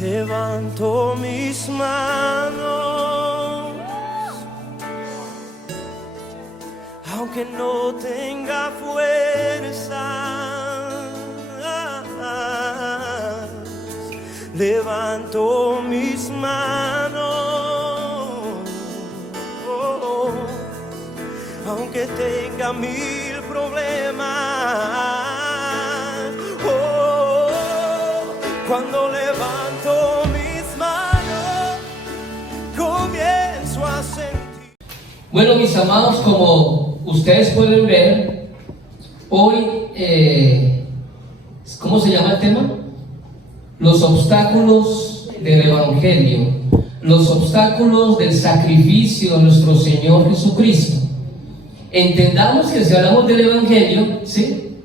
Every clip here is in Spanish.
Levanto mis manos, aunque no tenga fuerza. Levanto mis manos, aunque tenga mil problemas. Cuando levanto mis manos, comienzo a sentir. Bueno, mis amados, como ustedes pueden ver, hoy, ¿cómo se llama el tema? Los obstáculos del Evangelio, los obstáculos del sacrificio de nuestro Señor Jesucristo. Entendamos que si hablamos del Evangelio, ¿sí?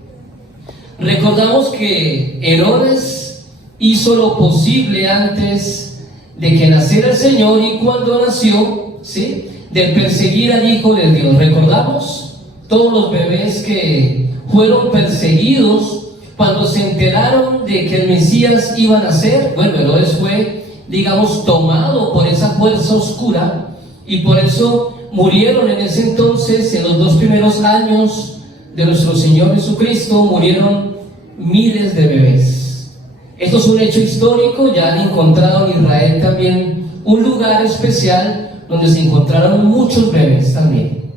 Recordamos que Herodes hizo lo posible antes de que naciera el Señor, y cuando nació, ¿sí?, de perseguir al Hijo de Dios. Recordamos todos los bebés que fueron perseguidos cuando se enteraron de que el Mesías iba a nacer. Bueno, Herodes fue, digamos, tomado por esa fuerza oscura, y por eso murieron en ese entonces, en los 2 primeros años de nuestro Señor Jesucristo, murieron miles de bebés. Esto es un hecho histórico. Ya han encontrado en Israel también un lugar especial donde se encontraron muchos bebés también.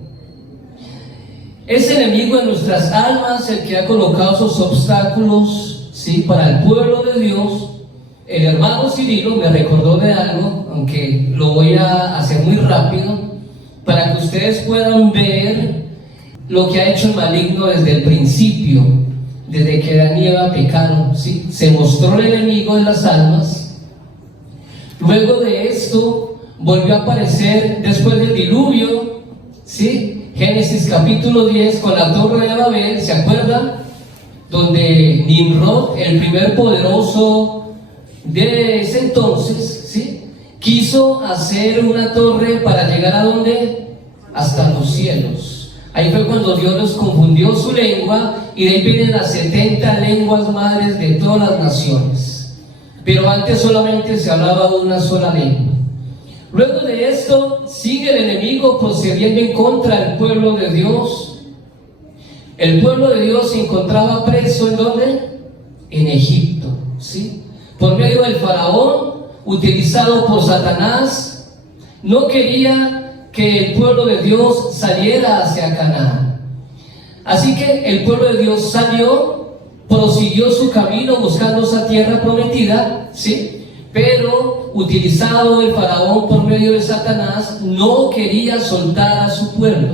Es enemigo de nuestras almas el que ha colocado esos obstáculos, ¿sí?, para el pueblo de Dios. El hermano Cirilo me recordó de algo, aunque lo voy a hacer muy rápido, para que ustedes puedan ver lo que ha hecho el maligno desde el principio. Desde que Adán y Eva pecaron, ¿sí?, se mostró el enemigo de las almas. Luego de esto volvió a aparecer después del diluvio, ¿sí? Génesis capítulo 10 con la torre de Babel, ¿se acuerdan? Donde Nimrod, el primer poderoso de ese entonces, ¿sí?, quiso hacer una torre para llegar a ¿dónde? Hasta los cielos. Ahí fue cuando Dios nos confundió su lengua, y de ahí vienen las 70 lenguas madres de todas las naciones. Pero antes solamente se hablaba de una sola lengua. Luego de esto sigue el enemigo procediendo en contra del pueblo de Dios. El pueblo de Dios se encontraba preso ¿en dónde? En Egipto, ¿sí? Por medio del faraón, utilizado por Satanás, no quería que el pueblo de Dios saliera hacia Canaán. Así que el pueblo de Dios salió, prosiguió su camino buscando esa tierra prometida, ¿sí? Pero utilizado el faraón por medio de Satanás, no quería soltar a su pueblo.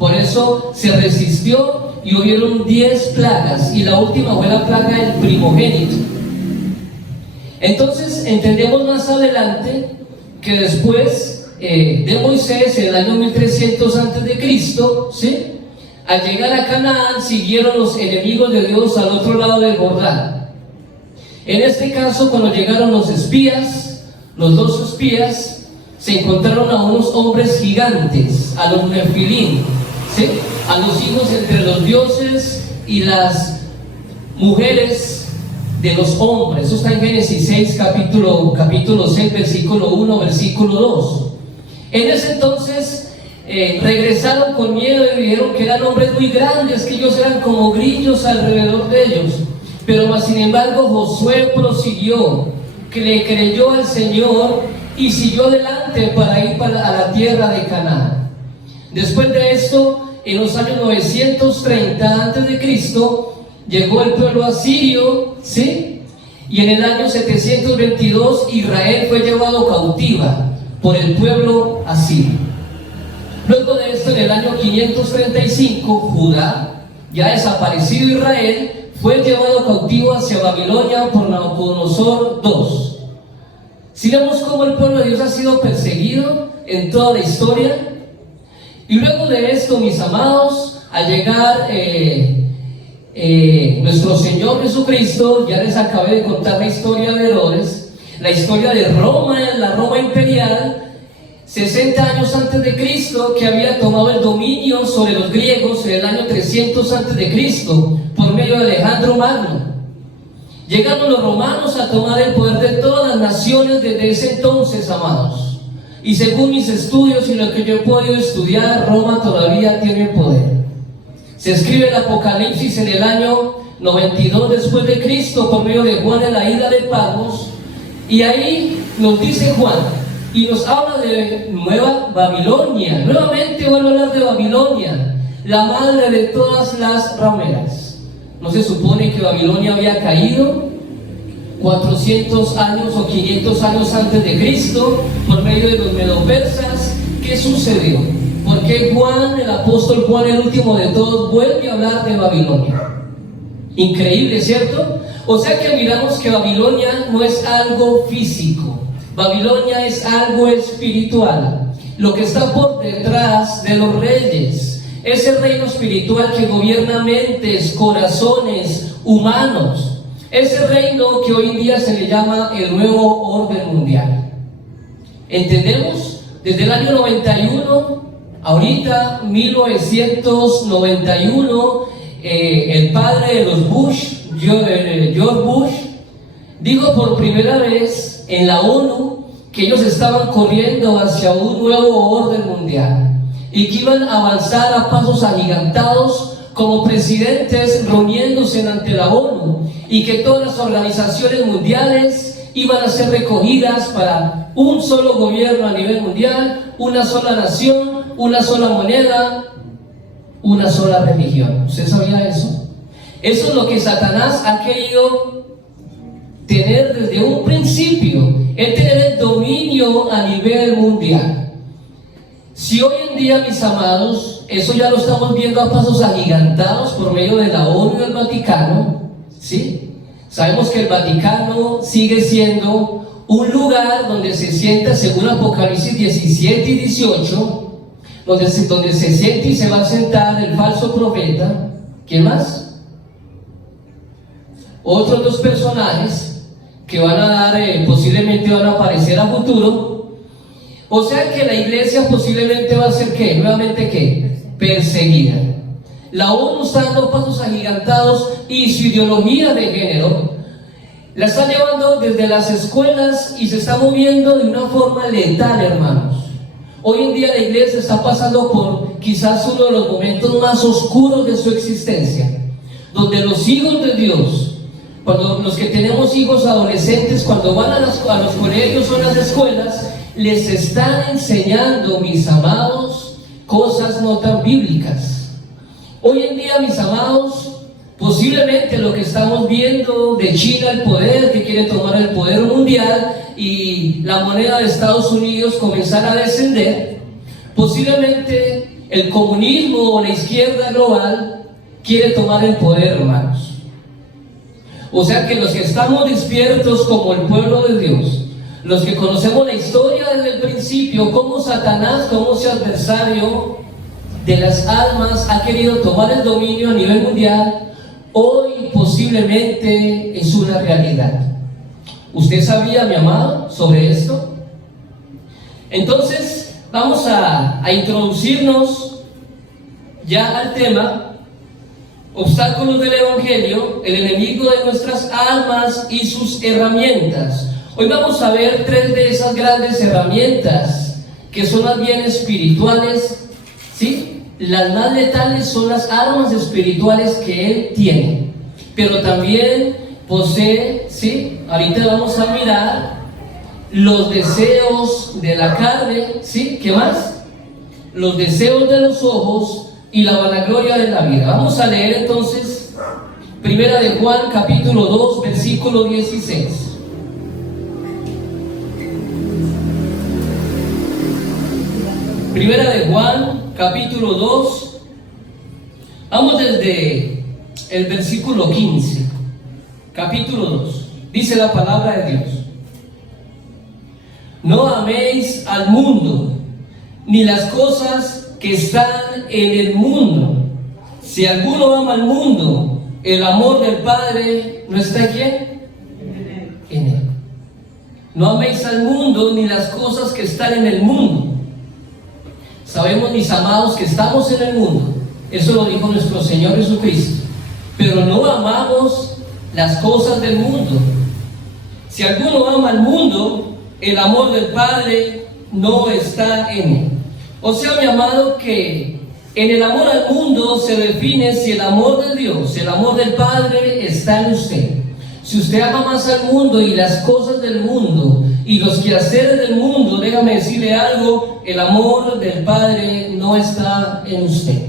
Por eso se resistió y hubieron 10 plagas, y la última fue la plaga del primogénito. Entonces entendemos más adelante que después de Moisés, en el año 1300 antes de Cristo, ¿sí?, al llegar a Canaán siguieron los enemigos de Dios al otro lado del Jordán. En este caso, cuando llegaron los espías, los 2 espías, se encontraron a unos hombres gigantes, a los Nefilim, ¿sí?, a los hijos entre los dioses y las mujeres de los hombres. Eso está en Génesis 6, capítulo 6, versículo 1, versículo 2. En ese entonces regresaron con miedo y dijeron que eran hombres muy grandes, que ellos eran como grillos alrededor de ellos. Pero más sin embargo Josué prosiguió, que le creyó al Señor y siguió adelante para ir a la tierra de Canaán. Después de esto, en los años 930 antes de Cristo, llegó el pueblo asirio, ¿sí?, y en el año 722 Israel fue llevado cautiva por el pueblo asirio. Luego de esto, en el año 535, Judá, ya desaparecido Israel, fue llevado cautivo hacia Babilonia por Nabucodonosor II. Si vemos cómo el pueblo de Dios ha sido perseguido en toda la historia. Y luego de esto, mis amados, al llegar nuestro Señor Jesucristo, ya les acabé de contar la historia de Herodes, la historia de Roma, la Roma imperial, 60 años antes de Cristo, que había tomado el dominio sobre los griegos en el año 300 antes de Cristo, por medio de Alejandro Magno. Llegaron los romanos a tomar el poder de todas las naciones desde ese entonces, amados. Y según mis estudios y lo que yo he podido estudiar, Roma todavía tiene poder. Se escribe el Apocalipsis en el año 92 después de Cristo por medio de Juan en la isla de Patmos, y ahí nos dice Juan y nos habla de Nueva Babilonia. Nuevamente vuelve a hablar de Babilonia, la madre de todas las rameras. ¿No se supone que Babilonia había caído 400 años o 500 años antes de Cristo por medio de los medo-persas? ¿Qué sucedió? ¿Por qué Juan, el apóstol Juan, el último de todos, vuelve a hablar de Babilonia? Increíble, ¿cierto? O sea que miramos que Babilonia no es algo físico, Babilonia es algo espiritual, lo que está por detrás de los reyes, ese reino espiritual que gobierna mentes, corazones humanos, ese reino que hoy en día se le llama el nuevo orden mundial. ¿Entendemos? Desde el año 91, ahorita 1991, el padre de los Bush, George Bush, dijo por primera vez en la ONU que ellos estaban corriendo hacia un nuevo orden mundial y que iban a avanzar a pasos agigantados como presidentes reuniéndose ante la ONU, y que todas las organizaciones mundiales iban a ser recogidas para un solo gobierno a nivel mundial, una sola nación, una sola moneda, una sola religión. ¿Usted sabía eso? Eso es lo que Satanás ha querido tener desde un principio, el tener el dominio a nivel mundial. Si hoy en día, mis amados, eso ya lo estamos viendo a pasos agigantados por medio de la ONU y del Vaticano, ¿sí? Sabemos que el Vaticano sigue siendo un lugar donde se sienta, según Apocalipsis 17 y 18, donde se siente y se va a sentar el falso profeta. ¿Quién más? Otros dos personajes que van a dar, posiblemente van a aparecer a futuro. O sea que la iglesia posiblemente va a ser, ¿qué? Nuevamente, ¿qué? Perseguida. La ONU está dando pasos agigantados y su ideología de género la está llevando desde las escuelas y se está moviendo de una forma letal, hermanos. Hoy en día la iglesia está pasando por quizás uno de los momentos más oscuros de su existencia, donde los hijos de Dios, cuando los que tenemos hijos adolescentes, cuando van a los colegios o a las escuelas, les están enseñando, mis amados, cosas no tan bíblicas. Hoy en día, mis amados, posiblemente lo que estamos viendo de China, el poder, que quiere tomar el poder mundial, y la moneda de Estados Unidos comenzar a descender, posiblemente el comunismo o la izquierda global quiere tomar el poder, hermanos. O sea que los que estamos despiertos como el pueblo de Dios, los que conocemos la historia desde el principio, cómo Satanás, como ese adversario de las almas ha querido tomar el dominio a nivel mundial, hoy posiblemente es una realidad. ¿Usted sabía, mi amado, sobre esto? Entonces vamos a introducirnos ya al tema: obstáculos del Evangelio, el enemigo de nuestras almas y sus herramientas. Hoy vamos a ver tres de esas grandes herramientas que son las bien espirituales, ¿sí? Las más letales son las armas espirituales que él tiene, pero también posee, ¿sí? Ahorita vamos a mirar los deseos de la carne, ¿sí? ¿Qué más? Los deseos de los ojos y la vanagloria de la vida. Vamos a leer entonces Primera de Juan, capítulo 2, versículo 16. Primera de Juan, capítulo 2, vamos desde el versículo 15, capítulo 2, dice la palabra de Dios: no améis al mundo, ni las cosas que están en el mundo. Si alguno ama al mundo, el amor del Padre no está ¿quién? En él. No améis al mundo, ni las cosas que están en el mundo. Sabemos, mis amados, que estamos en el mundo. Eso lo dijo nuestro Señor Jesucristo. Pero no amamos las cosas del mundo. Si alguno ama al mundo, el amor del Padre no está en él. O sea, mi amado, que en el amor al mundo se define si el amor de Dios, el amor del Padre está en usted. Si usted ama más al mundo y las cosas del mundo y los quehaceres del mundo, déjame decirle algo, el amor del Padre no está en usted.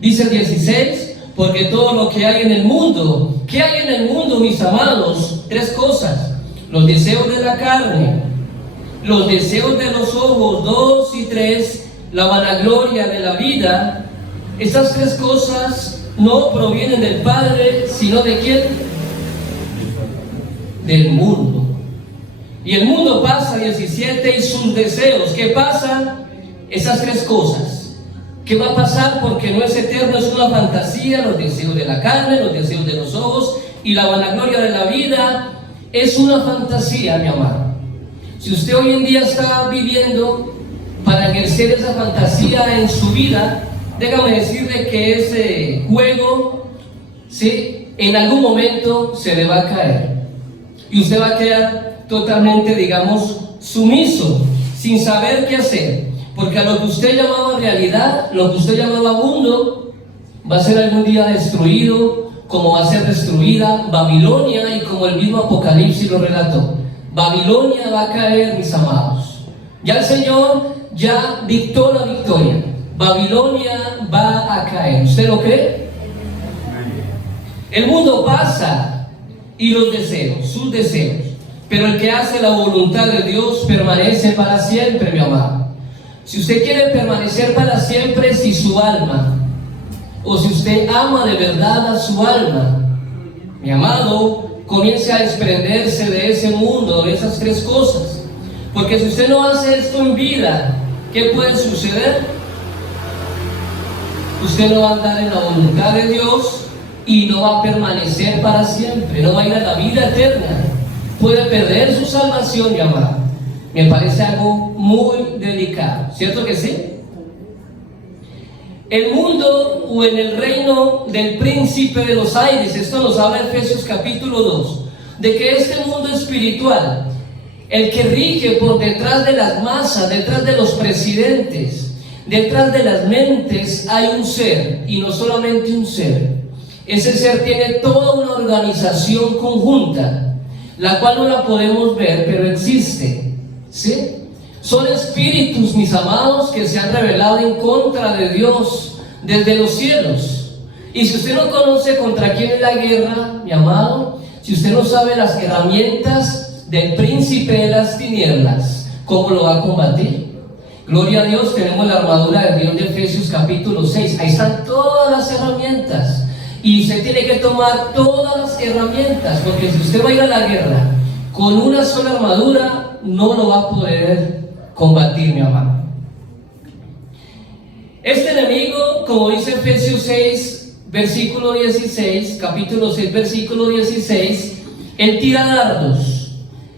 Dice el 16, porque todo lo que hay en el mundo, ¿qué hay en el mundo, mis amados? Tres cosas: los deseos de la carne, los deseos de los ojos, 2 y 3, la vanagloria de la vida. Estas tres cosas no provienen del Padre, sino ¿de quién? Del mundo. Y el mundo pasa, 17, y sus deseos. ¿Qué pasa? Esas tres cosas. ¿Qué va a pasar? Porque no es eterno, es una fantasía. Los deseos de la carne, los deseos de los ojos y la vanagloria de la vida es una fantasía, mi amado. Si usted hoy en día está viviendo para ejercer esa fantasía en su vida, déjame decirle que ese juego, ¿sí?, en algún momento se le va a caer. Y usted va a quedar totalmente, digamos, sumiso, sin saber qué hacer. Porque a lo que usted llamaba realidad, lo que usted llamaba mundo, va a ser algún día destruido, como va a ser destruida Babilonia, y como el mismo Apocalipsis lo relató. Babilonia va a caer, mis amados. Ya el Señor ya dictó la victoria. Babilonia va a caer. ¿Usted lo cree? El mundo pasa y los deseos, sus deseos, pero el que hace la voluntad de Dios permanece para siempre, mi amado. Si usted quiere permanecer para siempre, si su alma, o si usted ama de verdad a su alma, mi amado, comience a desprenderse de ese mundo, de esas tres cosas. Porque si usted no hace esto en vida, ¿qué puede suceder? Usted no va a andar en la voluntad de Dios y no va a permanecer para siempre, no va a ir a la vida eterna. Puede perder su salvación, mi amado. Me parece algo muy delicado, ¿cierto que sí? El mundo, o en el reino del príncipe de los aires, esto nos habla Efesios capítulo 2, de que este mundo espiritual, el que rige por detrás de las masas, detrás de los presidentes, detrás de las mentes, hay un ser, y no solamente un ser. Ese ser tiene toda una organización conjunta, la cual no la podemos ver, pero existe, ¿sí? Son espíritus, mis amados, que se han rebelado en contra de Dios desde los cielos. Y si usted no conoce contra quién es la guerra, mi amado, si usted no sabe las herramientas del príncipe de las tinieblas, ¿cómo lo va a combatir? Gloria a Dios, tenemos la armadura de Dios de Efesios capítulo 6. Ahí están todas las herramientas. Y usted tiene que tomar todas las herramientas, porque si usted va a ir a la guerra con una sola armadura, no lo va a poder combatir, mi amado. Este enemigo, como dice Efesios 6, versículo 16, capítulo 6, versículo 16, él tira dardos.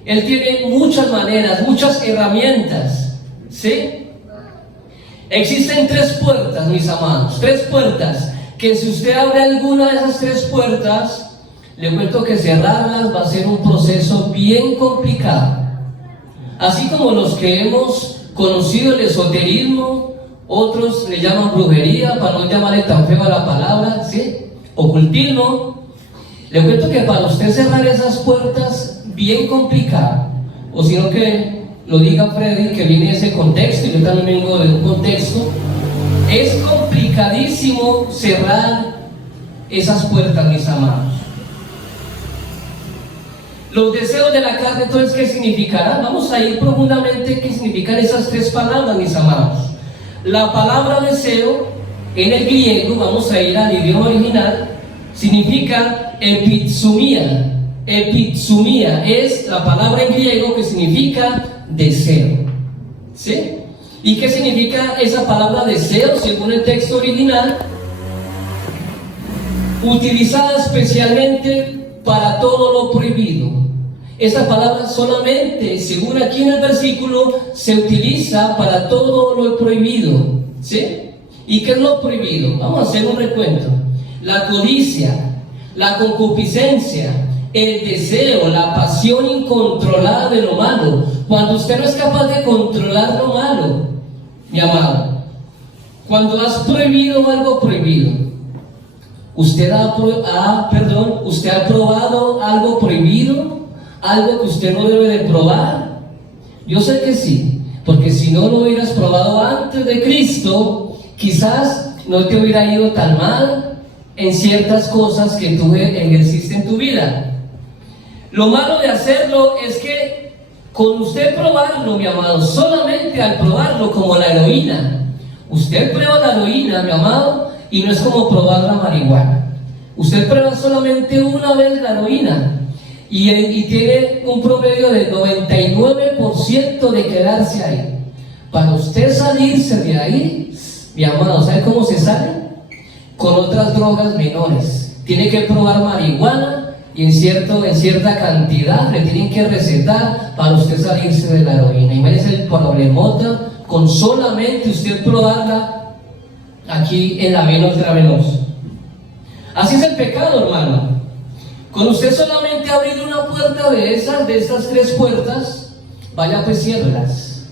Él tiene muchas maneras, muchas herramientas, ¿sí? Existen tres puertas, mis amados, tres puertas, que si usted abre alguna de esas tres puertas, le cuento que cerrarlas va a ser un proceso bien complicado. Así como los que hemos conocido el esoterismo, otros le llaman brujería, para no llamarle tan feo a la palabra, ¿sí? Ocultismo. Le cuento que para usted cerrar esas puertas, bien complicado, o sino que lo diga Freddy, que viene de ese contexto, y yo también vengo de un contexto, es complicadísimo cerrar esas puertas, mis amados. Los deseos de la carne, entonces, ¿qué significarán? Vamos a ir profundamente qué significan esas tres palabras, mis amados. La palabra deseo, en el griego, vamos a ir al idioma original, significa epitsumia. Epitsumia es la palabra en griego que significa deseo, ¿sí? ¿Y qué significa esa palabra deseo según el texto original? Utilizada especialmente para todo lo prohibido. Esta palabra solamente, según aquí en el versículo, se utiliza para todo lo prohibido, ¿sí? ¿Y qué es lo prohibido? Vamos a hacer un recuento. La codicia, la concupiscencia, el deseo, la pasión incontrolada de lo malo. Cuando usted no es capaz de controlar lo malo, mi amado, cuando has prohibido algo prohibido, usted ha probado algo prohibido, algo que usted no debe de probar. Yo sé que sí, porque si no lo hubieras probado antes de Cristo, quizás no te hubiera ido tan mal en ciertas cosas que tú ejerciste en tu vida. Lo malo de hacerlo es que con usted probarlo, mi amado, solamente al probarlo, como la heroína, usted prueba la heroína, mi amado, y no es como probar la marihuana. Usted prueba solamente una vez la heroína y tiene un promedio del 99% de quedarse ahí. Para usted salirse de ahí, mi amado, ¿sabe cómo se sale? Con otras drogas menores. Tiene que probar marihuana y en cierta cantidad le tienen que recetar para usted salirse de la heroína. Imagínese el problemota con solamente usted probarla aquí en la vena intravenosa. Así es el pecado, hermano. Con usted solamente abrir una puerta de estas tres puertas, vaya pues ciérrelas.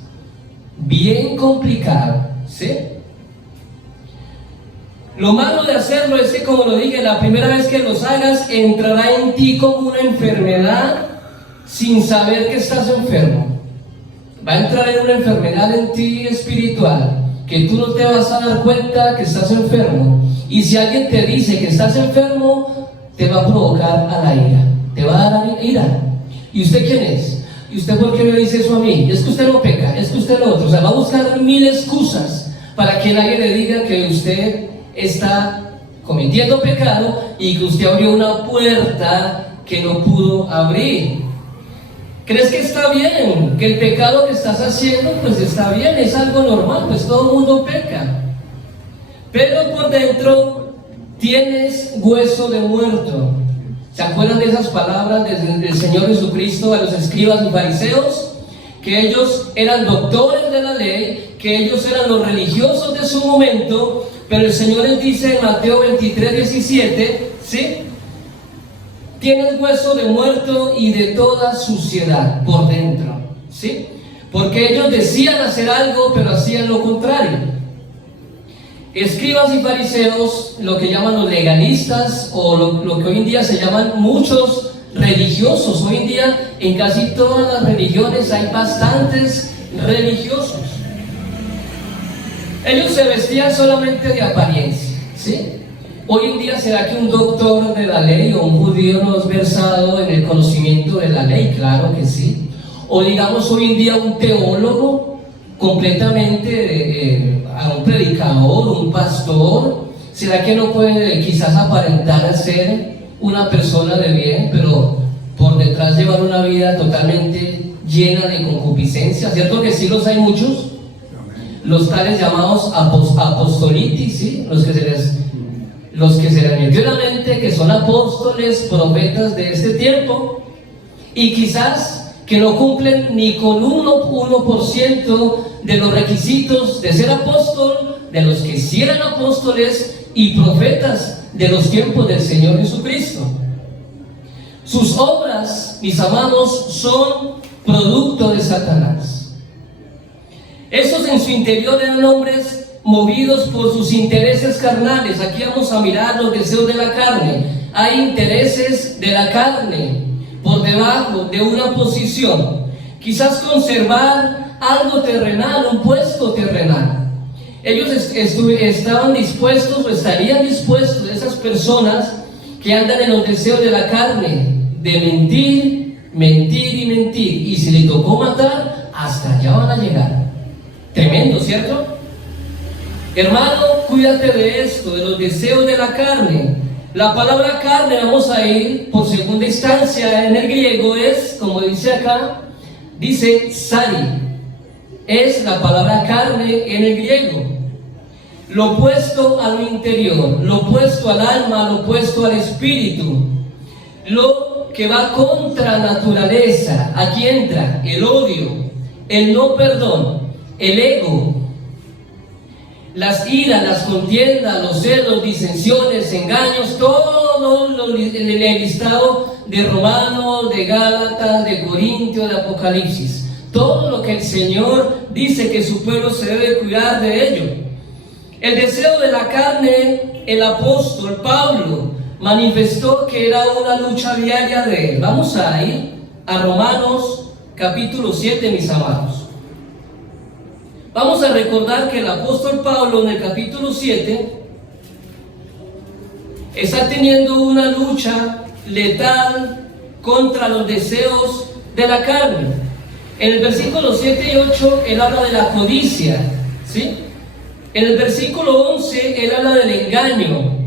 Bien complicado, ¿sí? Lo malo de hacerlo es que, como lo dije, la primera vez que los hagas, entrará en ti como una enfermedad sin saber que estás enfermo. Va a entrar en una enfermedad en ti espiritual, que tú no te vas a dar cuenta que estás enfermo. Y si alguien te dice que estás enfermo, te va a provocar a la ira, te va a dar ira. ¿Y usted quién es? ¿Y usted por qué me dice eso a mí? Es que usted no peca, es que usted lo otro. O sea, va a buscar 1000 excusas para que nadie le diga que usted está cometiendo pecado y que usted abrió una puerta que no pudo abrir. ¿Crees que está bien? Que el pecado que estás haciendo, pues está bien, es algo normal, pues todo el mundo peca. Pero por dentro tienes hueso de muerto. ¿Se acuerdan de esas palabras del Señor Jesucristo a los escribas y fariseos? Que ellos eran doctores de la ley, que ellos eran los religiosos de su momento, pero el Señor les dice en Mateo 23:17, ¿sí? Tienes hueso de muerto y de toda suciedad por dentro, ¿sí? Porque ellos decían hacer algo, pero hacían lo contrario. Escribas y fariseos, lo que llaman los legalistas, o lo que hoy en día se llaman muchos religiosos. Hoy en día en casi todas las religiones hay bastantes religiosos. Ellos se vestían solamente de apariencia, ¿sí? Hoy en día, ¿será que un doctor de la ley o un judío no es versado en el conocimiento de la ley? Claro que sí. O digamos hoy en día un teólogo completamente, un predicador, un pastor, ¿será que no puede quizás aparentar ser una persona de bien, pero por detrás llevar una vida totalmente llena de concupiscencia? ¿Cierto que sí los hay muchos? Los tales llamados apostolitis, ¿sí? Los que se les metió en la mente que son apóstoles, profetas de este tiempo, y quizás que no cumplen ni con 1% de los requisitos de ser apóstol, de los que sí eran apóstoles y profetas de los tiempos del Señor Jesucristo. Sus obras, mis amados, son producto de Satanás. Estos en su interior eran hombres movidos por sus intereses carnales. Aquí vamos a mirar los deseos de la carne. Hay intereses de la carne por debajo de una posición. Quizás conservar algo terrenal, un puesto terrenal. Ellos estaban dispuestos o estarían dispuestos, esas personas que andan en los deseos de la carne, de mentir, mentir y mentir. Y si le tocó matar, hasta allá van a llegar. Tremendo, ¿cierto? Hermano, cuídate de esto, de los deseos de la carne. La palabra carne, vamos a ir por segunda instancia en el griego, es, como dice acá, dice sari. Es la palabra carne en el griego. Lo opuesto a lo interior, lo opuesto al alma, lo opuesto al espíritu. Lo que va contra naturaleza. Aquí entra el odio, el no perdón, el ego, las iras, las contiendas, los celos, disensiones, engaños, todo el listado de Romanos, de Gálatas, de Corintios, de Apocalipsis. Todo lo que el Señor dice que su pueblo se debe cuidar de ello. El deseo de la carne, el apóstol Pablo manifestó que era una lucha diaria de él. Vamos a ir a Romanos capítulo 7, mis amados. Vamos a recordar que el apóstol Pablo en el capítulo 7 está teniendo una lucha letal contra los deseos de la carne. En el versículo 7 y 8 él habla de la codicia, ¿sí? En el versículo 11 él habla del engaño.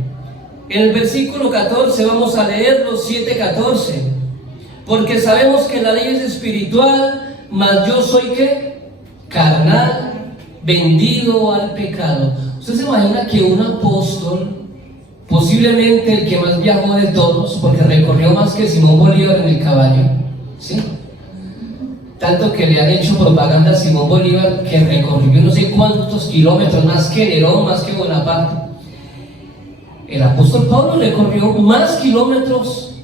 En el versículo 14 vamos a leerlo, 7:14. Porque sabemos que la ley es espiritual, mas yo soy ¿qué? Carnal, vendido al pecado. ¿Usted se imagina que un apóstol, posiblemente el que más viajó de todos, porque recorrió más que Simón Bolívar en el caballo, ¿sí? Tanto que le han hecho propaganda a Simón Bolívar, que recorrió no sé cuántos kilómetros, más que Nerón, más que Bonaparte. El apóstol Pablo recorrió más kilómetros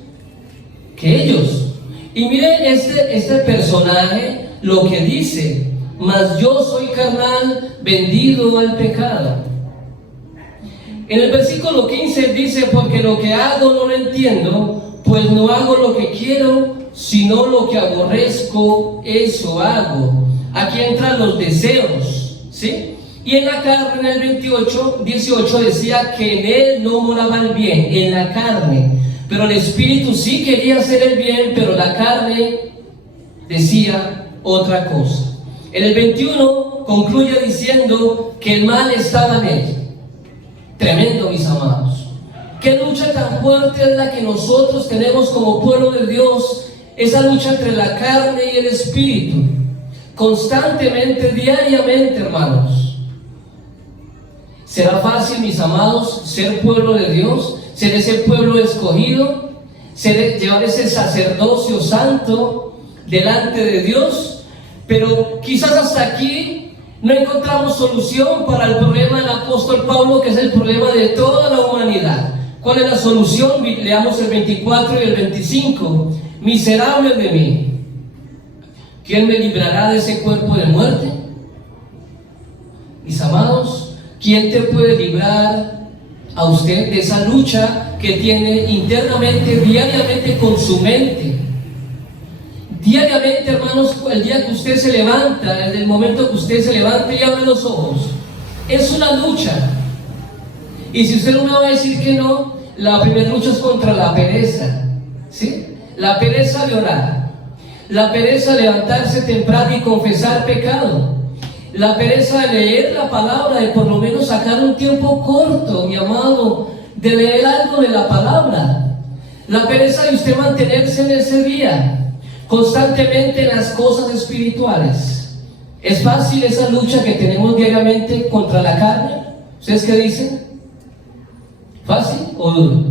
que ellos. Y miren este personaje lo que dice: mas yo soy carnal, vendido al pecado. En el versículo 15 dice: porque lo que hago no lo entiendo, pues no hago lo que quiero, sino lo que aborrezco, eso hago. Aquí entran los deseos, ¿sí? Y en la carne, en el 18 decía que en él no moraba el bien, en la carne. Pero el espíritu sí quería hacer el bien, pero la carne decía otra cosa. En el 21 concluye diciendo que el mal estaba en él. Tremendo, mis amados. Qué lucha tan fuerte es la que nosotros tenemos como pueblo de Dios. Esa lucha entre la carne y el espíritu, constantemente, diariamente, hermanos. ¿Será fácil, mis amados, ser pueblo de Dios? ¿Ser ese pueblo escogido? ¿Llevar ese sacerdocio santo delante de Dios? Pero quizás hasta aquí no encontramos solución para el problema del apóstol Pablo, que es el problema de toda la humanidad. ¿Cuál es la solución? Leamos el 24 y el 25. Miserable de mí, ¿quién me librará de ese cuerpo de muerte? Mis amados, ¿quién te puede librar a usted de esa lucha que tiene internamente, diariamente con su mente? Diariamente, hermanos, el día que usted se levanta, desde el momento que usted se levanta y abre los ojos, es una lucha. Y si usted no me va a decir que no, la primera lucha es contra la pereza, ¿sí? La pereza de orar, la pereza de levantarse temprano y confesar pecado, la pereza de leer la palabra, de por lo menos sacar un tiempo corto, mi amado, de leer algo de la palabra, la pereza de usted mantenerse en ese día, constantemente en las cosas espirituales. ¿Es fácil esa lucha que tenemos diariamente contra la carne? ¿Ustedes qué dicen? ¿Fácil o duro?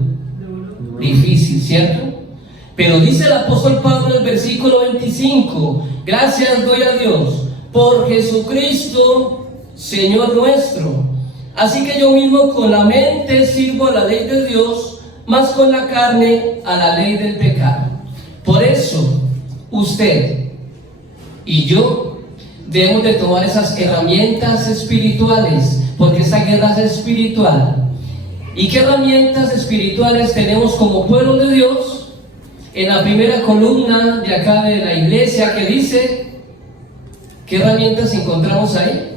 Difícil, ¿cierto? Pero dice el apóstol Pablo en el versículo 25: gracias doy a Dios por Jesucristo, Señor nuestro. Así que yo mismo con la mente sirvo a la ley de Dios, más con la carne a la ley del pecado. Por eso, usted y yo debemos de tomar esas herramientas espirituales, porque esta guerra es espiritual. ¿Y qué herramientas espirituales tenemos como pueblo de Dios? En la primera columna de acá de la iglesia, que dice, ¿qué herramientas encontramos ahí?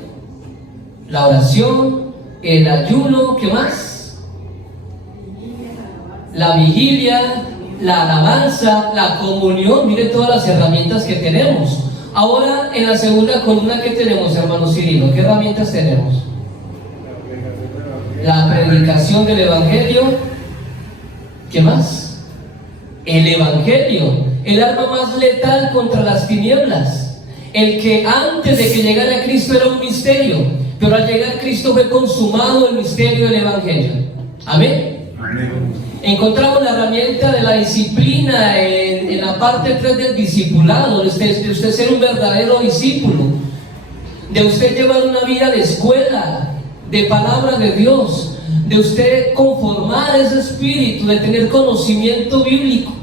La oración, el ayuno, ¿qué más? La vigilia, la alabanza, la comunión. Mire todas las herramientas que tenemos. Ahora, en la segunda columna, ¿qué tenemos, hermano Cirilo? ¿Qué herramientas tenemos? La predicación del evangelio. ¿Qué más? El evangelio, el arma más letal contra las tinieblas, el que antes de que llegara Cristo era un misterio, pero al llegar Cristo fue consumado el misterio del evangelio. Amén. Amén. Encontramos la herramienta de la disciplina en la parte 3 del discipulado, de usted ser un verdadero discípulo, de usted llevar una vida de escuela, de palabra de Dios, de usted conformar ese espíritu, de tener conocimiento bíblico,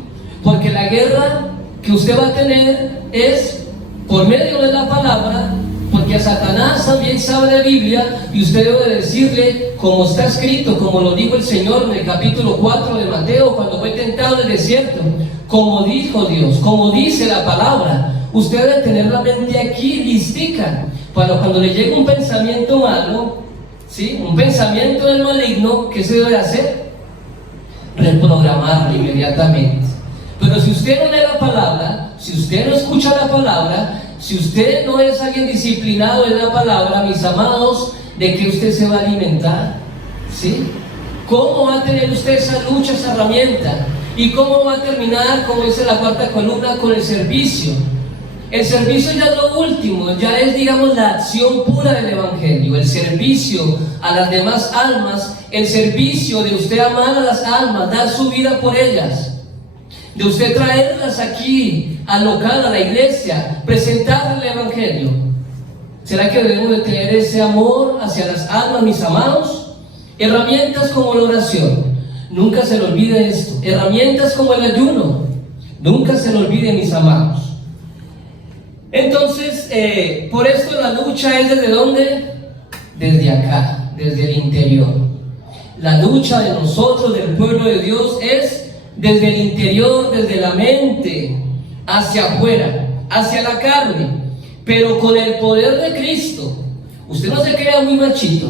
porque la guerra que usted va a tener es por medio de la palabra, porque a Satanás también sabe de Biblia y usted debe decirle como está escrito, como lo dijo el Señor en el capítulo 4 de Mateo cuando fue tentado en el desierto, como dijo Dios, como dice la palabra. Usted debe tener la mente aquí listica para cuando le llegue un pensamiento malo, ¿sí? Un pensamiento del maligno, ¿qué se debe hacer? Reprogramarlo inmediatamente. Pero si usted no lee la palabra, si usted no escucha la palabra, si usted no es alguien disciplinado en la palabra, mis amados, ¿de qué usted se va a alimentar? ¿Sí? ¿Cómo va a tener usted esa lucha, esa herramienta? ¿Y cómo va a terminar, como dice la cuarta columna, con el servicio? El servicio ya es lo último, ya es, digamos, la acción pura del Evangelio, el servicio a las demás almas, el servicio de usted amar a las almas, dar su vida por ellas, de usted traerlas aquí al local, a la iglesia, presentarle el Evangelio. ¿Será que debemos de tener ese amor hacia las almas, mis amados? Herramientas como la oración, nunca se le olvide esto. Herramientas como el ayuno, nunca se le olvide, mis amados. Entonces, por esto la lucha es ¿desde dónde? Desde acá, desde el interior. La lucha de nosotros, del pueblo de Dios, es desde el interior, desde la mente, hacia afuera, hacia la carne, pero con el poder de Cristo. Usted no se crea muy machito,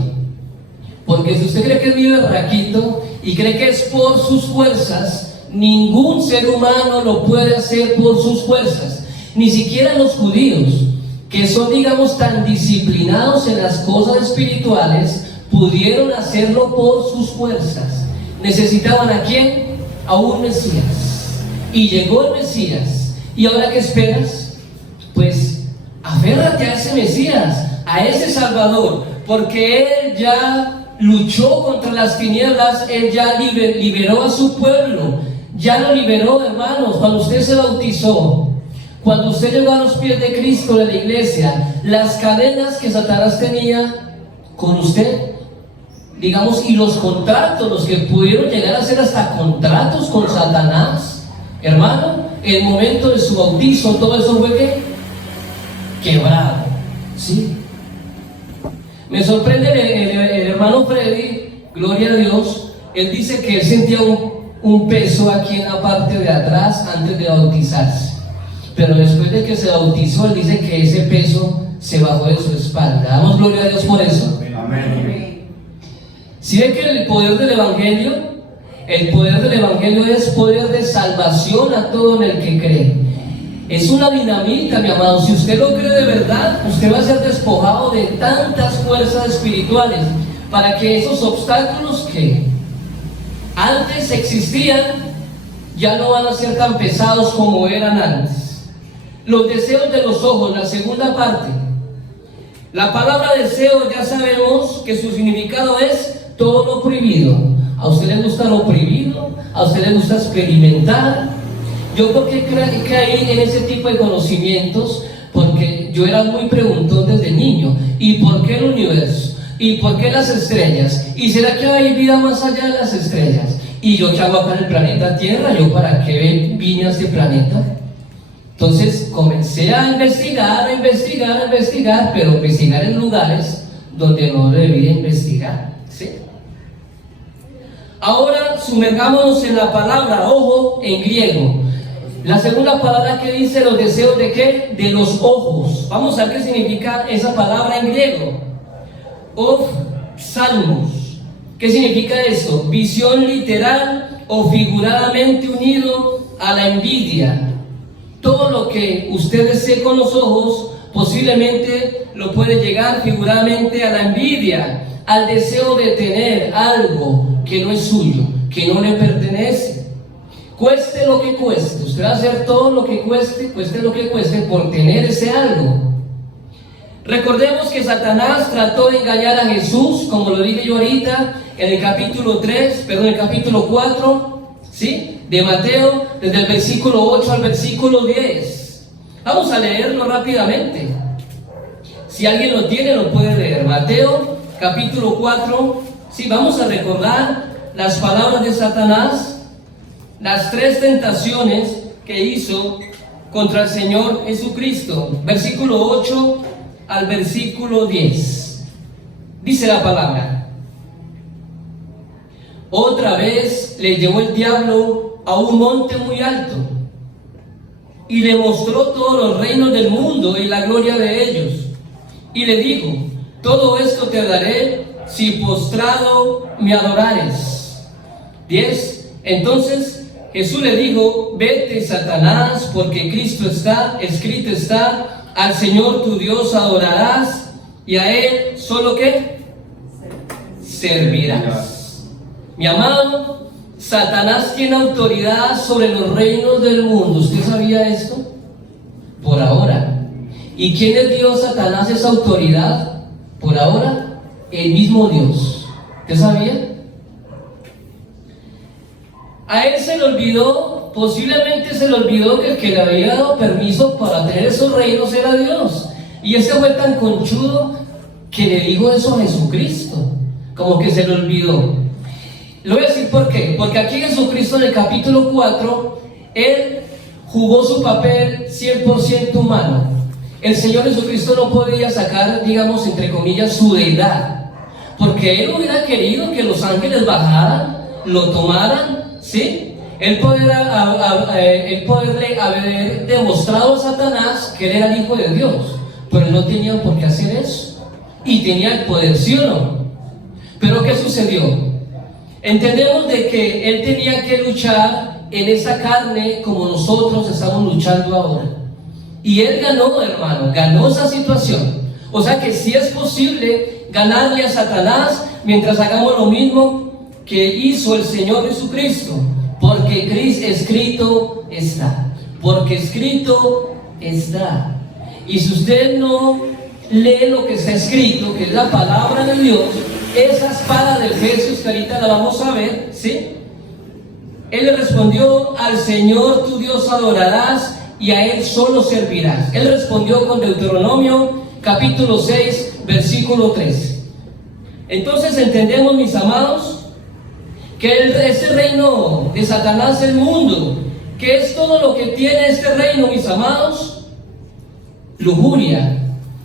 porque si usted cree que es muy berraquito y cree que es por sus fuerzas, ningún ser humano lo puede hacer por sus fuerzas. Ni siquiera los judíos, que son, digamos, tan disciplinados en las cosas espirituales, pudieron hacerlo por sus fuerzas. Necesitaban ¿a quién? A un Mesías. Y llegó el Mesías. ¿Y ahora qué esperas? Pues aférrate a ese Mesías, a ese Salvador, porque Él ya luchó contra las tinieblas, Él ya liberó a su pueblo, ya lo liberó, hermanos. Cuando usted se bautizó, cuando usted llegó a los pies de Cristo de la iglesia, las cadenas que Satanás tenía con usted, digamos, y los contratos, los que pudieron llegar a hacer hasta contratos con Satanás, hermano, el momento de su bautizo, todo eso fue ¿qué? Quebrado, ¿sí? Me sorprende el hermano Freddy, gloria a Dios, él dice que él sentía un peso aquí en la parte de atrás antes de bautizarse. Pero después de que se bautizó, él dice que ese peso se bajó de su espalda. Damos gloria a Dios por eso. Amén. ¿Sí ve que el poder del Evangelio? El poder del Evangelio es poder de salvación a todo en el que cree. Es una dinamita, mi amado. Si usted lo cree de verdad, usted va a ser despojado de tantas fuerzas espirituales para que esos obstáculos que antes existían ya no van a ser tan pesados como eran antes. Los deseos de los ojos, la segunda parte. La palabra deseo ya sabemos que su significado es todo lo prohibido. ¿A usted le gusta lo prohibido? ¿A usted le gusta experimentar? Yo porque caí en ese tipo de conocimientos, porque yo era muy preguntón desde niño. ¿Y por qué el universo? ¿Y por qué las estrellas? ¿Y será que hay vida más allá de las estrellas? ¿Y yo qué hago acá en el planeta Tierra? ¿Yo para qué vine a este planeta? Entonces comencé a investigar, pero investigar en lugares donde no debía investigar, ¿sí? Ahora sumergámonos en la palabra ojo en griego. La segunda palabra que dice los deseos de ¿qué? De los ojos. Vamos a ver qué significa esa palabra en griego. Ophthalmos. ¿Qué significa esto? Visión literal o figuradamente unido a la envidia. Todo lo que usted desee con los ojos, posiblemente lo puede llegar figuradamente a la envidia, al deseo de tener algo que no es suyo, que no le pertenece. Cueste lo que cueste, usted va a hacer todo lo que cueste lo que cueste por tener ese algo. Recordemos que Satanás trató de engañar a Jesús, como lo dije yo ahorita, en el capítulo 4, ¿sí? De Mateo, desde el versículo 8 al versículo 10. Vamos a leerlo rápidamente. Si alguien lo tiene, lo puede leer. Mateo, capítulo 4, Sí, vamos a recordar las palabras de Satanás, las 3 tentaciones que hizo contra el Señor Jesucristo. Versículo 8 al versículo 10. Dice la palabra: otra vez le llevó el diablo a un monte muy alto y le mostró todos los reinos del mundo y la gloria de ellos. Y le dijo: todo esto te daré si postrado me adorares. 10. Entonces Jesús le dijo: vete, Satanás, porque escrito está, al Señor tu Dios adorarás y a Él solo ¿qué? Servirás. Mi amado, Satanás tiene autoridad sobre los reinos del mundo. ¿Usted sabía esto? Por ahora. ¿Y quién le dio a Satanás esa autoridad? Por ahora, el mismo Dios. ¿Usted sabía? A él se le olvidó, posiblemente se le olvidó que el que le había dado permiso para tener esos reinos era Dios. Y ese fue tan conchudo que le dijo eso a Jesucristo, como que se le olvidó. Le voy a decir por qué. Porque aquí Jesucristo en el capítulo 4, Él jugó su papel 100% humano. El Señor Jesucristo no podía sacar, digamos, entre comillas, su deidad, porque Él hubiera querido que los ángeles bajaran, lo tomaran, ¿sí? Él poderle haber demostrado a Satanás que Él era el Hijo de Dios, pero Él no tenía por qué hacer eso, y tenía el poder, ¿sí o no? Pero ¿qué sucedió? Entendemos de que Él tenía que luchar en esa carne como nosotros estamos luchando ahora. Y Él ganó, hermano, ganó esa situación. O sea que sí es posible ganarle a Satanás mientras hagamos lo mismo que hizo el Señor Jesucristo. Porque escrito está. Porque escrito está. Y si usted no lee lo que está escrito, que es la palabra de Dios, esa espada de Efesios que ahorita la vamos a ver, ¿sí? Él le respondió: al Señor tu Dios adorarás y a Él solo servirás. Él respondió con Deuteronomio capítulo 6 versículo 3. Entonces entendemos, mis amados, que este reino de Satanás, el mundo, que es todo lo que tiene este reino, mis amados: lujuria,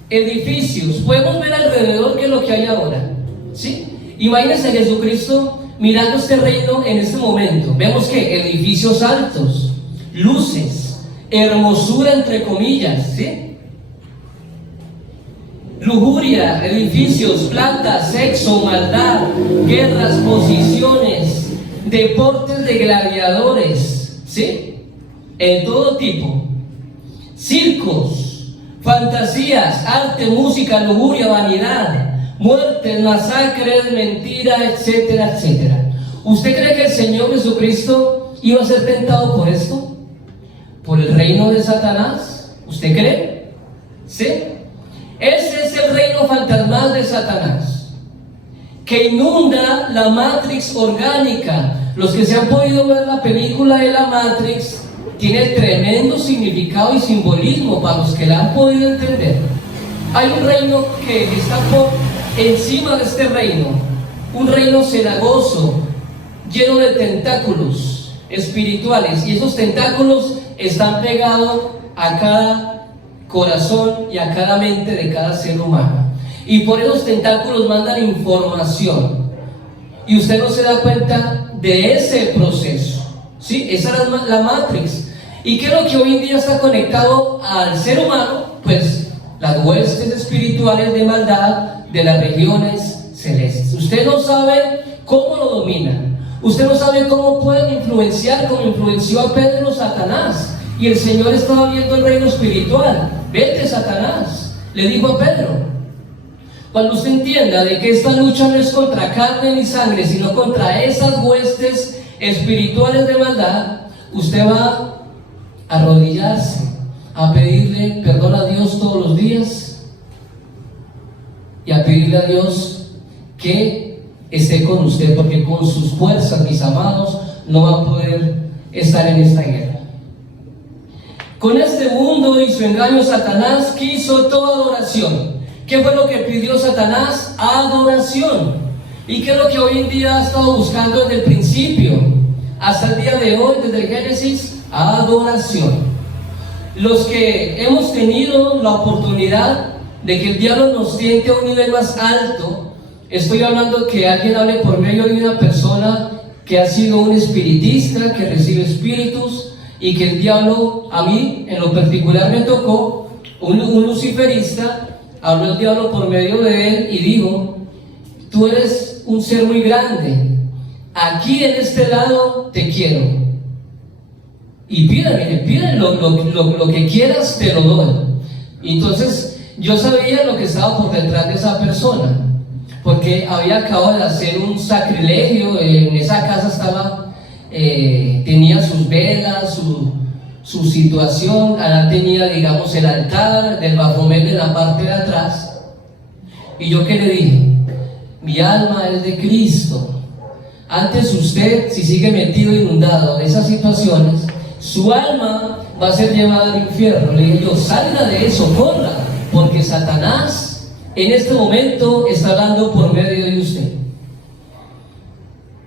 edificios. Podemos ver alrededor qué es lo que hay ahora, ¿sí? Imagínense a Jesucristo mirando este reino en este momento. Vemos que edificios altos, luces, hermosura entre comillas, ¿sí? Lujuria, edificios, plata, sexo, maldad, guerras, posiciones, deportes de gladiadores, ¿sí? En todo tipo, circos, fantasías, arte, música, lujuria, vanidad, muertes, masacres, mentiras, etcétera, etcétera. ¿Usted cree que el Señor Jesucristo iba a ser tentado por esto? ¿Por el reino de Satanás? ¿Usted cree? ¿Sí? Ese es el reino fantasmal de Satanás, que inunda la Matrix orgánica. Los que se han podido ver la película de la Matrix, tiene tremendo significado y simbolismo para los que la han podido entender. Hay un reino que está por encima de este reino, un reino cenagoso, lleno de tentáculos espirituales, y esos tentáculos están pegados a cada corazón y a cada mente de cada ser humano, y por esos tentáculos mandan información, y usted no se da cuenta de ese proceso, ¿sí? Esa es la Matrix. ¿Y qué es lo que hoy en día está conectado al ser humano? Pues las huestes espirituales de maldad de las regiones celestes. Usted no sabe cómo lo dominan, usted no sabe cómo pueden influenciar, como influenció a Pedro Satanás. Y el Señor estaba viendo el reino espiritual. Vete, Satanás, le dijo a Pedro. Cuando usted entienda de que esta lucha no es contra carne ni sangre, sino contra esas huestes espirituales de maldad, usted va a arrodillarse, a pedirle perdón a Dios todos los días y a pedirle a Dios que esté con usted, porque con sus fuerzas, mis amados, no va a poder estar en esta guerra. Con este mundo y su engaño, Satanás quiso toda adoración. ¿Qué fue lo que pidió Satanás? Adoración. ¿Y qué es lo que hoy en día ha estado buscando desde el principio hasta el día de hoy, desde el Génesis? Adoración. Los que hemos tenido la oportunidad de que el diablo nos siente a un nivel más alto, estoy hablando que alguien hable por medio de una persona que ha sido un espiritista, que recibe espíritus, y que el diablo, a mí en lo particular me tocó, un luciferista, habló el diablo por medio de él y dijo: tú eres un ser muy grande, aquí en este lado te quiero, y pídeme lo que quieras, te lo doy. Y entonces yo sabía lo que estaba por detrás de esa persona, porque había acabado de hacer un sacrilegio. En esa casa estaba, tenía sus velas, su situación. Allá tenía, digamos, el altar del Baphomet en la parte de atrás. Y yo, ¿qué le dije? Mi alma es de Cristo. Antes usted, si sigue metido, inundado de esas situaciones, su alma va a ser llevada al infierno. Le dije yo: salga de eso, corra, porque Satanás en este momento está hablando por medio de usted.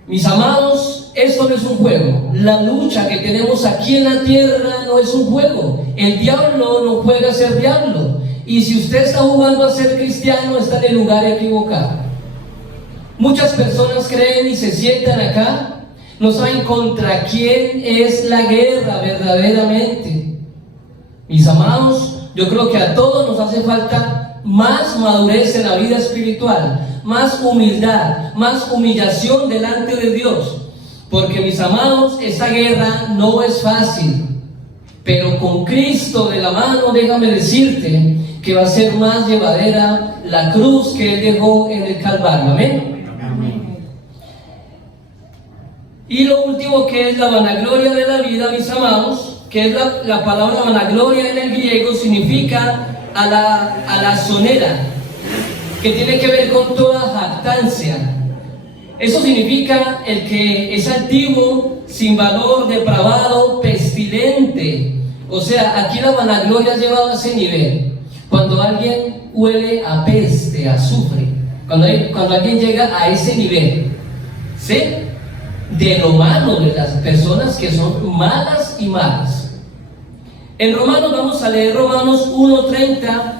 Mis amados, esto no es un juego. La lucha que tenemos aquí en la tierra no es un juego. El diablo no juega a ser diablo. Y si usted está jugando a ser cristiano, está en el lugar equivocado. Muchas personas creen y se sientan acá, no saben contra quién es la guerra verdaderamente. Mis amados, yo creo que a todos nos hace falta más madurez en la vida espiritual, más humildad, más humillación delante de Dios. Porque, mis amados, esta guerra no es fácil, pero con Cristo de la mano, déjame decirte que va a ser más llevadera la cruz que Él dejó en el Calvario. Amén. Y lo último, que es la vanagloria de la vida, mis amados, que es la palabra vanagloria en el griego, significa alazonera, que tiene que ver con toda jactancia. Eso significa el que es altivo, sin valor, depravado, pestilente. O sea, aquí la vanagloria ha llevado a ese nivel. Cuando alguien huele a peste, a azufre, cuando alguien llega a ese nivel, ¿sí?, de lo malo, de las personas que son malas y malas. En Romanos, vamos a leer Romanos 1:30.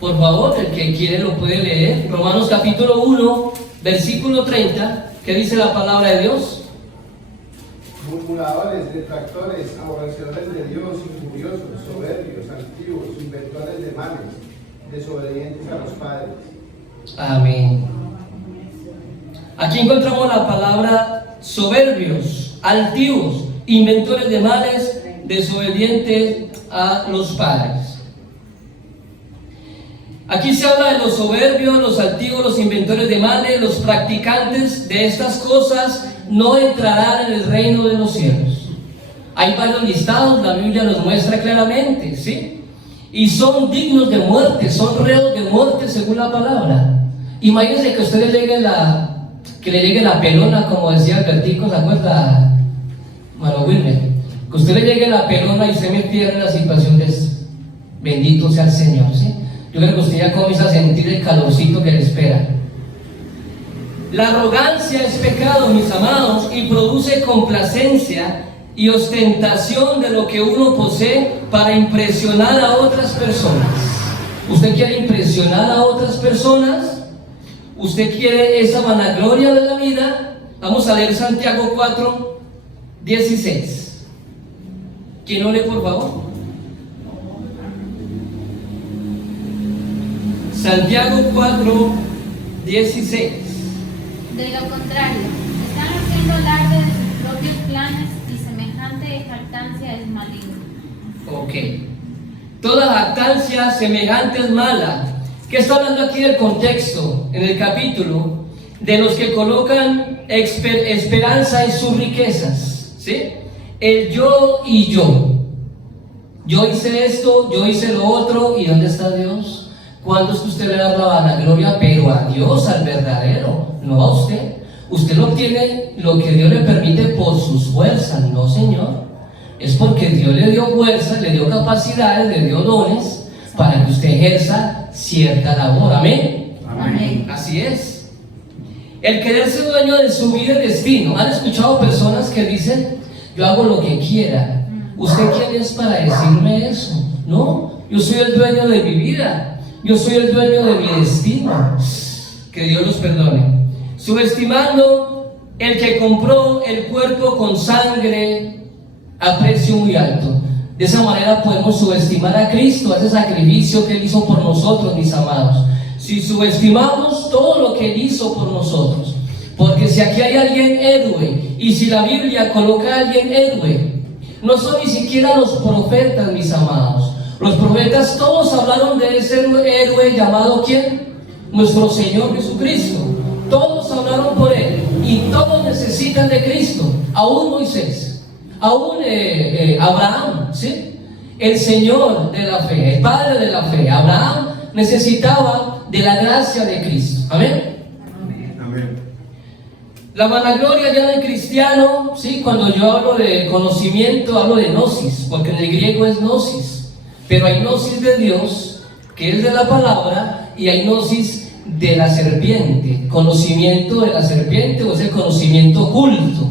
Por favor, el que quiere lo puede leer. Romanos capítulo 1, versículo 30. ¿Qué dice la palabra de Dios? Murmuradores, detractores, aborrecedores de Dios, injuriosos, soberbios, altivos, inventores de males, desobedientes a los padres. Amén. Aquí encontramos la palabra soberbios, altivos, inventores de males, desobedientes a los padres. Aquí se habla de los soberbios, los altivos, los inventores de males. Los practicantes de estas cosas no entrarán en el reino de los cielos. Hay varios listados, la Biblia nos muestra claramente, ¿sí? Y son dignos de muerte, son reos de muerte según la palabra. Imagínense que a usted le llegue la pelona, como decía Albertico, ¿se acuerda, Mano Wilmer? Que a usted le llegue la pelona y usted me pierde la situación de eso. Bendito sea el Señor, ¿sí? Yo creo que usted ya comienza a sentir el calorcito que le espera. La arrogancia es pecado, mis amados, y produce complacencia y ostentación de lo que uno posee para impresionar a otras personas. ¿Usted quiere impresionar a otras personas? ¿Usted quiere esa vanagloria de la vida? Vamos a leer Santiago 4:16. ¿Quién lo lee, por favor? Santiago 4:16. De lo contrario, están haciendo alarde de sus propios planes y semejante jactancia es maligna. Ok. Toda jactancia semejante es mala. ¿Qué está hablando aquí del contexto en el capítulo? De los que colocan esperanza en sus riquezas, ¿sí? El yo y yo. Yo hice esto, yo hice lo otro, ¿y dónde está Dios? ¿Cuándo es que usted le da la vanagloria? Pero a Dios, al verdadero, no a usted. Usted no obtiene lo que Dios le permite por sus fuerzas, no, Señor. Es porque Dios le dio fuerzas, le dio capacidades, le dio dones para que usted ejerza cierta labor. Amén. Amén. Así es. El querer ser dueño de su vida y destino. ¿Han escuchado personas que dicen, yo hago lo que quiera? ¿Usted quién es para decirme eso? No, yo soy el dueño de mi vida. Yo soy el dueño de mi destino. Que Dios los perdone. Subestimando el que compró el cuerpo con sangre a precio muy alto. De esa manera podemos subestimar a Cristo, a ese sacrificio que Él hizo por nosotros, mis amados. Si subestimamos todo lo que Él hizo por nosotros, porque si aquí hay alguien héroe, y si la Biblia coloca a alguien héroe, no son ni siquiera los profetas, mis amados. Los profetas todos hablaron de ese héroe llamado ¿quién? Nuestro Señor Jesucristo. Todos hablaron por Él, y todos necesitan de Cristo, aún Moisés. Aún Abraham, ¿sí? El Señor de la fe, el Padre de la fe, Abraham necesitaba de la gracia de Cristo. Amén. Amén. La vanagloria ya del cristiano, ¿sí? Cuando yo hablo de conocimiento, hablo de gnosis, porque en el griego es gnosis, pero hay gnosis de Dios, que es de la palabra, y hay gnosis de la serpiente, conocimiento de la serpiente, o es el conocimiento oculto.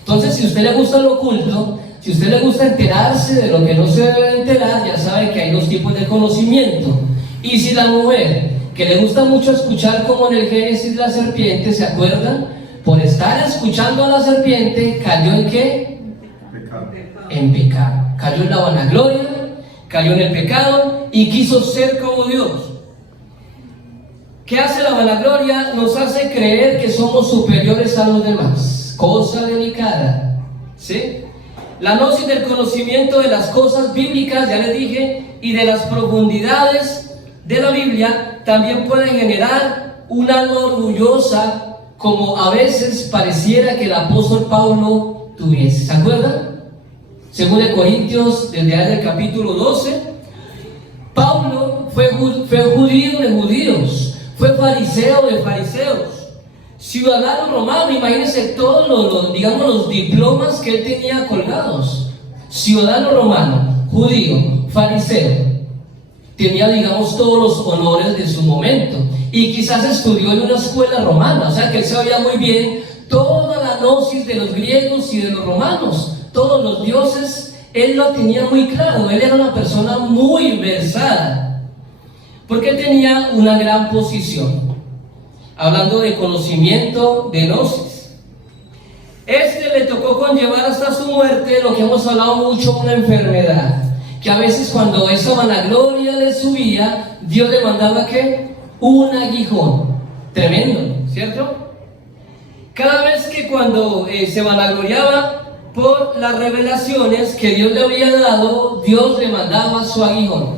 Entonces, si a usted le gusta lo oculto, si a usted le gusta enterarse de lo que no se debe enterar, ya sabe que hay dos tipos de conocimiento. Y si la mujer, que le gusta mucho escuchar como en el Génesis la serpiente, ¿se acuerdan? Por estar escuchando a la serpiente, ¿cayó en qué? Pecado. En pecado. Cayó en la vanagloria, cayó en el pecado y quiso ser como Dios. ¿Qué hace la vanagloria? Nos hace creer que somos superiores a los demás. Cosa delicada, ¿sí? La gnosis del conocimiento de las cosas bíblicas, ya les dije, y de las profundidades de la Biblia, también pueden generar un alma orgullosa, como a veces pareciera que el apóstol Pablo tuviese. ¿Se acuerdan? Según de Corintios, desde ahí del capítulo 12, Pablo fue judío de judíos, fue fariseo de fariseos, ciudadano romano. Imagínense todos los diplomas que él tenía colgados. Ciudadano romano, judío, fariseo. Tenía, digamos, todos los honores de su momento. Y quizás estudió en una escuela romana, o sea que él sabía muy bien toda la gnosis de los griegos y de los romanos. Todos los dioses, él lo tenía muy claro. Él era una persona muy versada, porque tenía una gran posición. Hablando de conocimiento, de gnosis. Le tocó conllevar hasta su muerte lo que hemos hablado mucho, una enfermedad. Que a veces cuando esa vanagloria le subía, Dios le mandaba ¿qué? Un aguijón. Tremendo, ¿cierto? Cada vez que cuando se vanagloriaba por las revelaciones que Dios le había dado, Dios le mandaba su aguijón.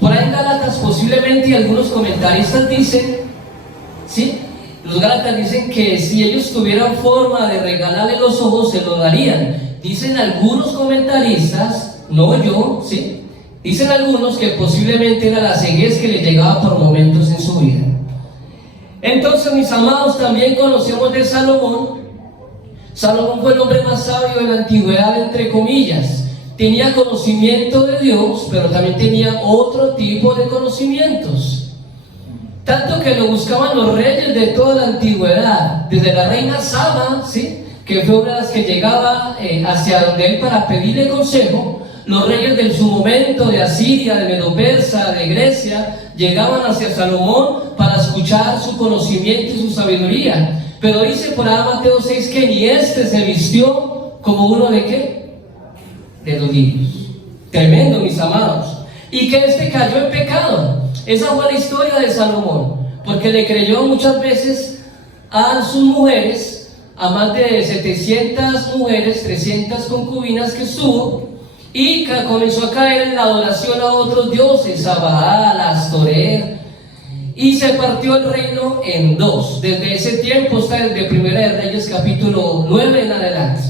Por ahí en Gálatas posiblemente, y algunos comentaristas dicen, ¿sí? Los Gálatas dicen que si ellos tuvieran forma de regalarle los ojos, se lo darían. Dicen algunos comentaristas, no yo, ¿sí? Dicen algunos que posiblemente era la ceguez que le llegaba por momentos en su vida. Entonces, mis amados, también conocemos de Salomón. Salomón fue el hombre más sabio de la antigüedad, entre comillas. Tenía conocimiento de Dios, pero también tenía otro tipo de conocimientos. Tanto que lo buscaban los reyes de toda la antigüedad, desde la reina Saba, ¿sí? Que fue una de las que llegaba hacia donde él para pedirle consejo. Los reyes de su momento, de Asiria, de Medo-Persa, de Grecia, llegaban hacia Salomón para escuchar su conocimiento y su sabiduría. Pero dice por ahí Mateo 6 que ni este se vistió como uno de ¿qué? De los niños. Tremendo, mis amados. Y que este cayó en pecado. Esa fue la historia de Salomón, porque le creyó muchas veces a sus mujeres, a más de 700 mujeres, 300 concubinas que estuvo, y comenzó a caer en la adoración a otros dioses, a Baal, a Astoret, y se partió el reino en dos. Desde ese tiempo hasta desde Primera de Reyes capítulo 9 en adelante.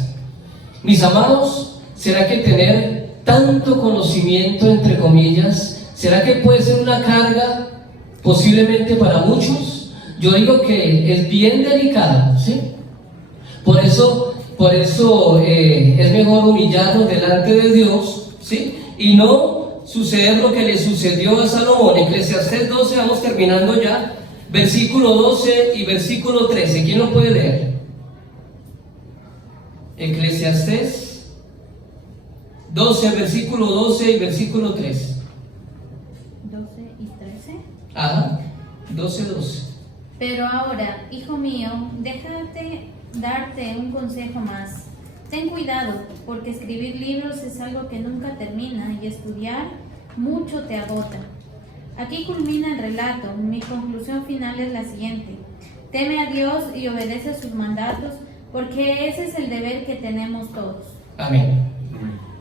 Mis amados, ¿será que tener tanto conocimiento, entre comillas, será que puede ser una carga posiblemente para muchos? Yo digo que es bien delicado, ¿sí? Por eso es mejor humillarnos delante de Dios, ¿sí? Y no suceder lo que le sucedió a Salomón. Eclesiastés 12, vamos terminando ya. versículo 12 y versículo 13. ¿Quién lo puede leer? Eclesiastés 12, versículo 12 y versículo 13. 12 y 13. Ajá, 12. Pero ahora, hijo mío, déjate darte un consejo más. Ten cuidado, porque escribir libros es algo que nunca termina y estudiar mucho te agota. Aquí culmina el relato. Mi conclusión final es la siguiente. Teme a Dios y obedece sus mandatos, porque ese es el deber que tenemos todos. Amén.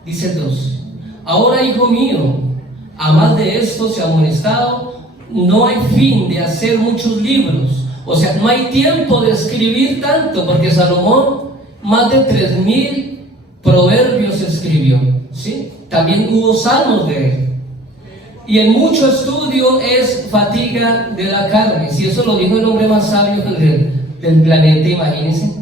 Dice el 2. Ahora, hijo mío, a más de esto se ha amonestado, no hay fin de hacer muchos libros. O sea, no hay tiempo de escribir tanto, porque Salomón más de 3000 proverbios escribió, ¿sí? También hubo salmos de él. Y en mucho estudio es fatiga de la carne. Si eso lo dijo el hombre más sabio del planeta, imagínense.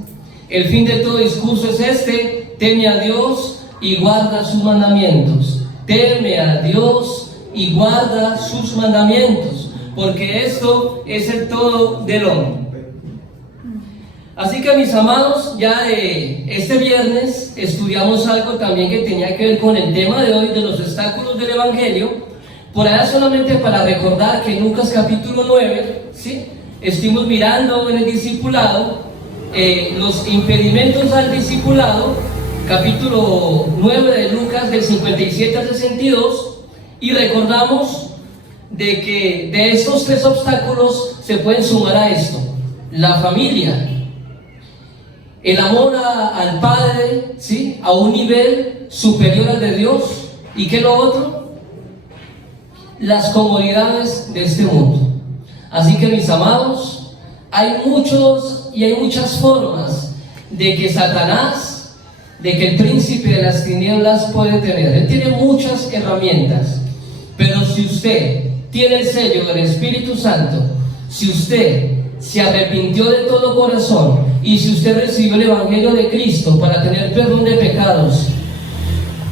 El fin de todo discurso es este: teme a Dios y guarda sus mandamientos. Teme a Dios y guarda sus mandamientos, porque esto es el todo del hombre. Así que, mis amados, ya este viernes estudiamos algo también que tenía que ver con el tema de hoy, de los obstáculos del Evangelio. Por allá, solamente para recordar que en Lucas capítulo 9, ¿sí?, estuvimos mirando en el discipulado los impedimentos al discipulado, capítulo 9 de Lucas, del 57 al 62, y recordamos de que de estos 3 obstáculos se pueden sumar a esto: la familia, el amor al Padre, ¿sí?, a un nivel superior al de Dios, y ¿qué es lo otro? Las comodidades de este mundo. Así que, mis amados, hay muchas formas de que Satanás, de que el príncipe de las tinieblas puede tener. Él tiene muchas herramientas, pero si usted tiene el sello del Espíritu Santo, si usted se arrepintió de todo corazón y si usted recibió el Evangelio de Cristo para tener perdón de pecados,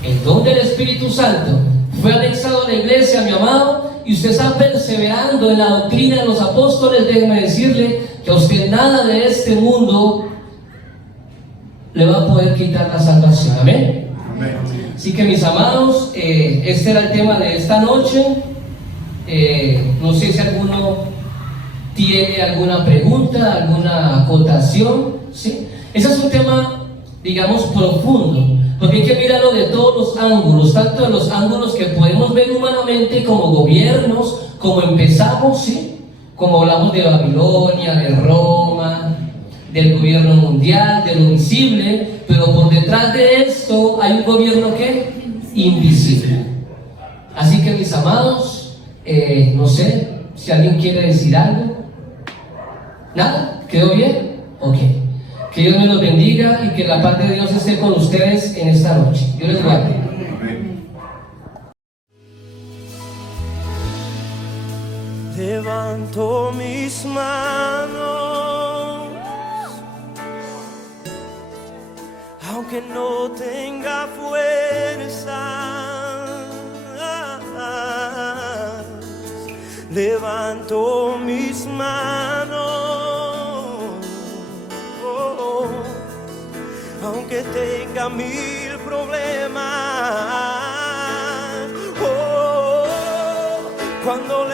el don del Espíritu Santo fue anexado a la iglesia, mi amado, y usted está perseverando en la doctrina de los apóstoles. Déjeme decirle que a usted nada de este mundo le va a poder quitar la salvación. Amén. Amén. Así que, mis amados, este era el tema de esta noche. No sé si alguno tiene alguna pregunta, alguna acotación, ¿sí? Ese es un tema, digamos, profundo, porque hay que mirarlo de todos los ángulos, tanto de los ángulos que podemos ver humanamente, como gobiernos, como empezamos, ¿sí?, como hablamos de Babilonia, de Roma, del gobierno mundial, de lo visible, pero por detrás de esto hay un gobierno que invisible. Así que, mis amados, no sé si alguien quiere decir algo. ¿Nada? ¿Quedó bien? Ok. Que Dios me los bendiga y que la paz de Dios esté con ustedes en esta noche. Dios les guarde. Levanto mis manos, aunque no tenga fuerza. Levanto mis manos, aunque tenga 1000 problemas. Cuando